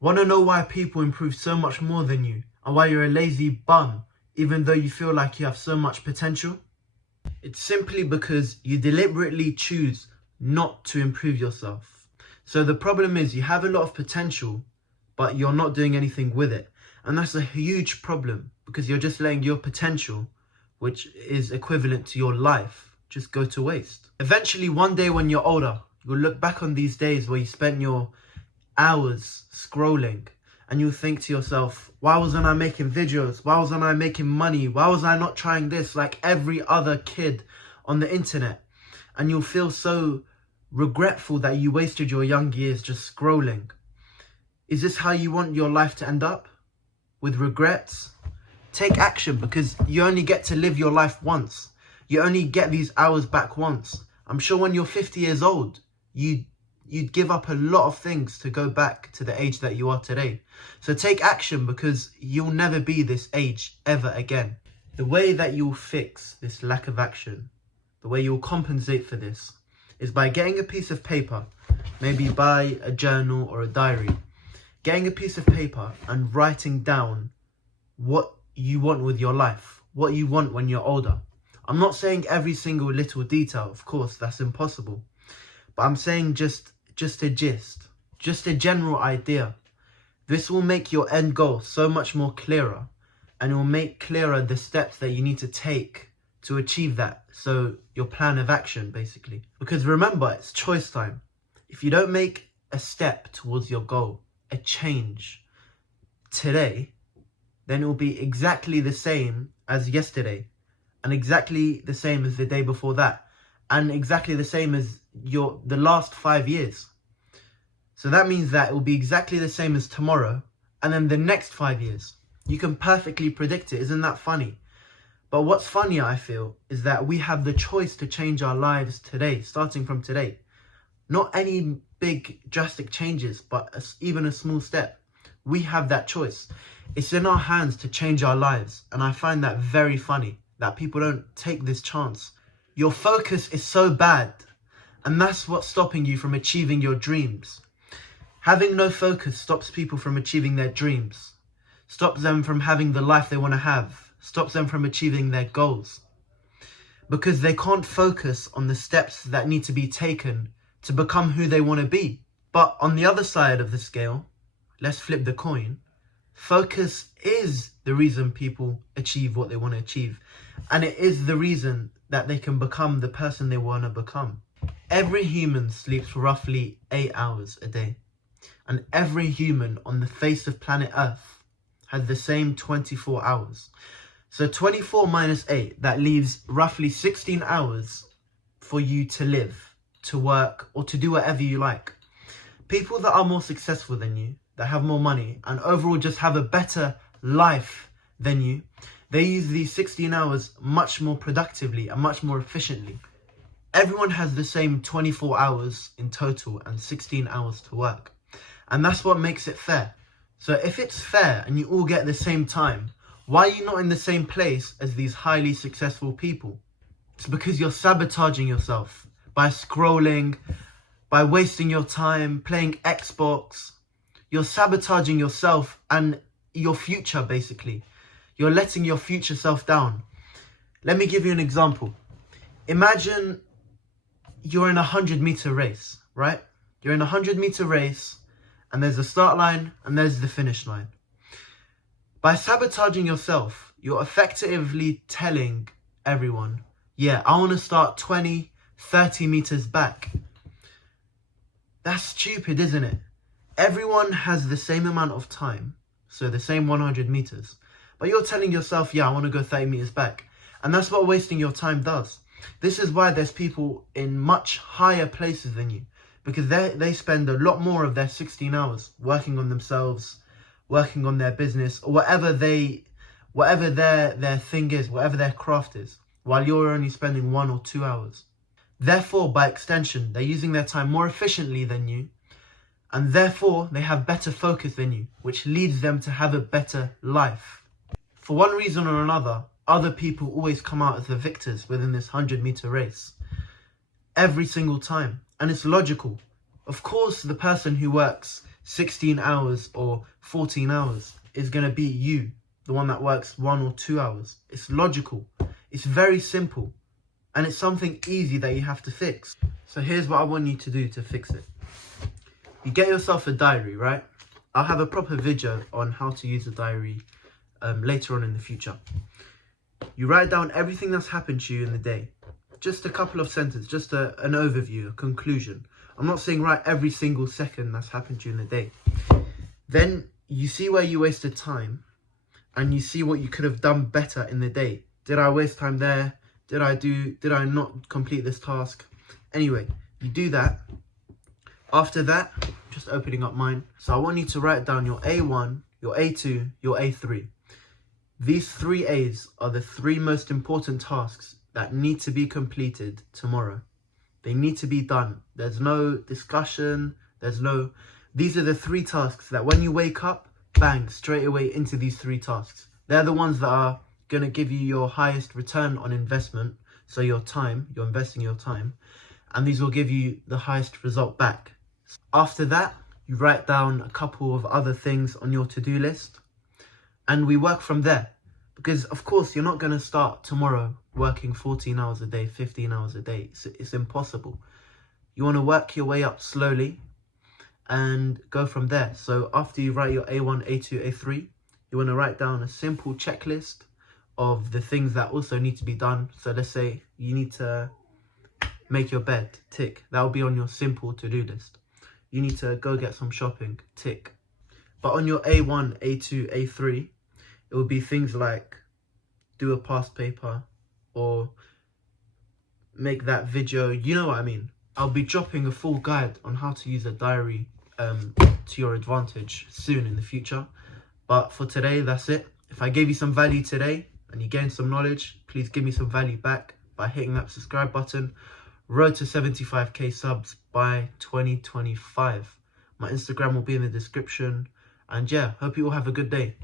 Want to know why people improve so much more than you and why you're a lazy bum even though you feel like you have so much potential? It's simply because you deliberately choose not to improve yourself. So the problem is you have a lot of potential, but you're not doing anything with it. And that's a huge problem because you're just letting your potential, which is equivalent to your life, just go to waste. Eventually, one day when you're older, you'll look back on these days where you spent your hours scrolling and you'll think to yourself, why wasn't I making videos? Why wasn't I making money? Why was I not trying this like every other kid on the internet? And you'll feel so regretful that you wasted your young years just scrolling. Is this how you want your life to end up? With regrets? Take action, because you only get to live your life once. You only get these hours back once. I'm sure when you're 50 years old, you'd give up a lot of things to go back to the age that you are today. So take action, because you'll never be this age ever again. The way that you'll fix this lack of action, the way you'll compensate for this, is by getting a piece of paper, maybe buy a journal or a diary, getting a piece of paper and writing down what you want with your life, what you want when you're older. I'm not saying every single little detail, of course, that's impossible. But I'm saying just a gist, just a general idea. This will make your end goal so much more clearer, and it will make clearer the steps that you need to take to achieve that. So your plan of action, basically. Because remember, it's choice time. If you don't make a step towards your goal, a change today, then it will be exactly the same as yesterday, and exactly the same as the day before that, and exactly the same as the last 5 years. So that means that it will be exactly the same as tomorrow, and then the next 5 years. You can perfectly predict it. Isn't that funny? But what's funnier, I feel, is that we have the choice to change our lives today, starting from today. Not any big drastic changes, but even a small step. We have that choice. It's in our hands to change our lives, and I find that very funny that people don't take this chance. Your focus is so bad, and that's what's stopping you from achieving your dreams. Having no focus stops people from achieving their dreams, stops them from having the life they want to have, stops them from achieving their goals. Because they can't focus on the steps that need to be taken to become who they want to be. But on the other side of the scale, let's flip the coin. Focus is the reason people achieve what they want to achieve. And it is the reason that they can become the person they want to become. Every human sleeps roughly 8 hours a day. And every human on the face of planet Earth has the same 24 hours. So 24 minus 8, that leaves roughly 16 hours for you to live, to work, or to do whatever you like. People that are more successful than you, that have more money, and overall just have a better life than you, they use these 16 hours much more productively and much more efficiently. Everyone has the same 24 hours in total and 16 hours to work. And that's what makes it fair. So if it's fair and you all get the same time, why are you not in the same place as these highly successful people? It's because you're sabotaging yourself by scrolling, by wasting your time playing Xbox. You're sabotaging yourself and your future, basically. You're letting your future self down. Let me give you an example. Imagine you're in a 100-meter race, right? You're in a 100-meter race, and there's the start line and there's the finish line. By sabotaging yourself, you're effectively telling everyone, yeah, I want to start 20, 30 meters back. That's stupid, isn't it? Everyone has the same amount of time, so the same 100 meters. But you're telling yourself, yeah, I want to go 30 meters back. And that's what wasting your time does. This is why there's people in much higher places than you. Because they spend a lot more of their 16 hours working on themselves, working on their business, or whatever their thing is, whatever their craft is, while you're only spending 1 or 2 hours. Therefore, by extension, they're using their time more efficiently than you, and therefore they have better focus than you, which leads them to have a better life. For one reason or another, other people always come out as the victors within this 100-meter race. Every single time. And it's logical. Of course, the person who works 16 hours or 14 hours is going to be you, the one that works 1 or 2 hours. It's logical. It's very simple. And it's something easy that you have to fix. So here's what I want you to do to fix it. You get yourself a diary, right? I'll have a proper video on how to use a diary later on in the future. You write down everything that's happened to you in the day. Just a couple of sentences, just an overview, a conclusion. I'm not saying write every single second that's happened to you in the day. Then you see where you wasted time and you see what you could have done better in the day. Did I waste time there? Did I not complete this task? Anyway, you do that. After that, just opening up mine. So I want you to write down your A1, your A2, your A3. These 3 A's are the 3 most important tasks that need to be completed tomorrow. They need to be done. There's no discussion. These are the 3 tasks that when you wake up, bang, straight away into these 3 tasks. They're the ones that are going to give you your highest return on investment. So your time, you're investing your time. And these will give you the highest result back. After that, you write down a couple of other things on your to-do list. And we work from there. Because, of course, you're not going to start tomorrow working 14 hours a day, 15 hours a day. It's impossible. You want to work your way up slowly and go from there. So after you write your A1, A2, A3, you want to write down a simple checklist of the things that also need to be done. So let's say you need to make your bed, tick. That will be on your simple to-do list. You need to go get some shopping, tick. But on your A1, A2, A3, it will be things like do a past paper or make that video. You know what I mean? I'll be dropping a full guide on how to use a diary to your advantage soon in the future. But for today, that's it. If I gave you some value today and you gained some knowledge, please give me some value back by hitting that subscribe button. Road to 75k subs by 2025. My Instagram will be in the description. And yeah, hope you all have a good day.